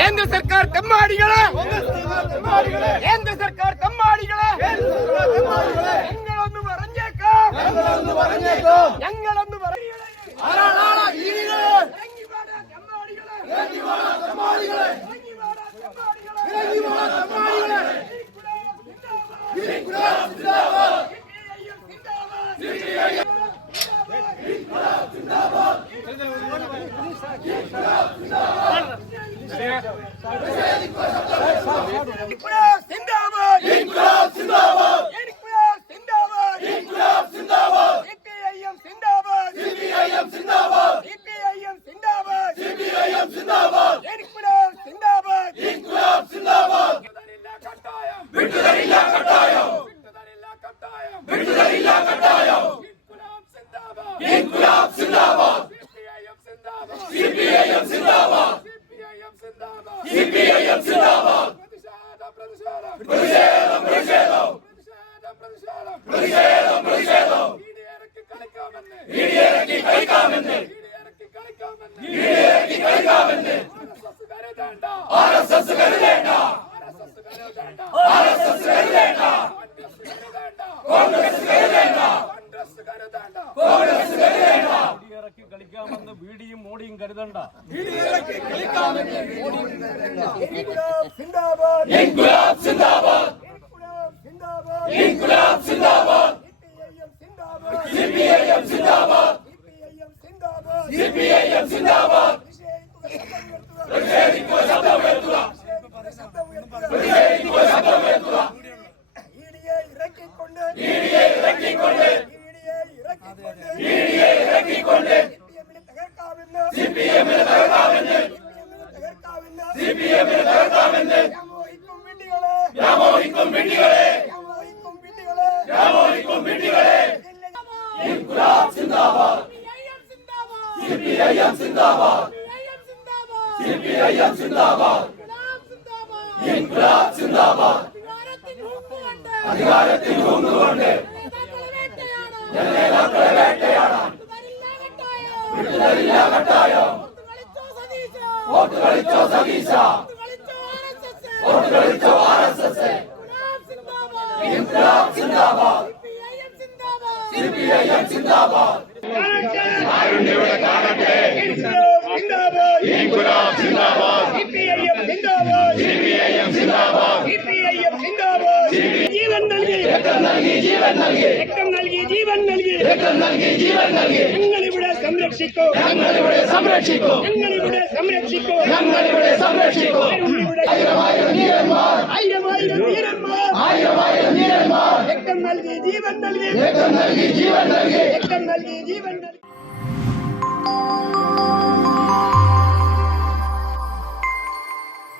കേന്ദ്ര സർക്കാർ തെമ്മാടികളെ, കേന്ദ്ര സർക്കാർ തെമ്മാടികളെ, ഞങ്ങളൊന്ന് പറഞ്ഞേക്കാം, ഞങ്ങളൊന്ന് കളിക്കാമെന്ന് ബിഡിയും മോഡിയും കരുതണ്ട. അധികാരത്തിൽ ഊന്നുകൊണ്ട് നേതാക്കളെ വേട്ടയാടാൻ വിട്ടുതരില്ല കട്ടായം. വോട്ട് കളിച്ചോ സതീശ, വോട്ട് കളിച്ചോ RSS. ഇൻക്ലാബ് സിന്ദാബാദ്, CPIM സിന്ദാബാദ്. ആരുണ്യയുടെ കാണട്ടെ, ഇൻക്ലാബ് സിന്ദാബാദ്, CPIM സിന്ദാബാദ്. ജീവൻ നൽകി, രക്തം നൽകി, ജീവൻ നൽകി, രക്തം നൽകി, ജീവൻ നൽകി, രക്തം നൽകി, ജീവൻ നൽകി. ഞങ്ങളിവിടെ സംരക്ഷിക്കൂ, ഞങ്ങളിവിടെ സംരക്ഷിക്കൂ, ഞങ്ങളിവിടെ സംരക്ഷിക്കൂ, ഞങ്ങളിവിടെ സംരക്ഷിക്കൂ. ആയിരം ധീരന്മാർ, ആയിരം ധീരന്മാർ, ആയിരം ധീരന്മാർ. രക്തം നൽകി, ജീവൻ നൽകി, രക്തം നൽകി, ജീവൻ നൽകി, രക്തം നൽകി, ജീവൻ നൽകി.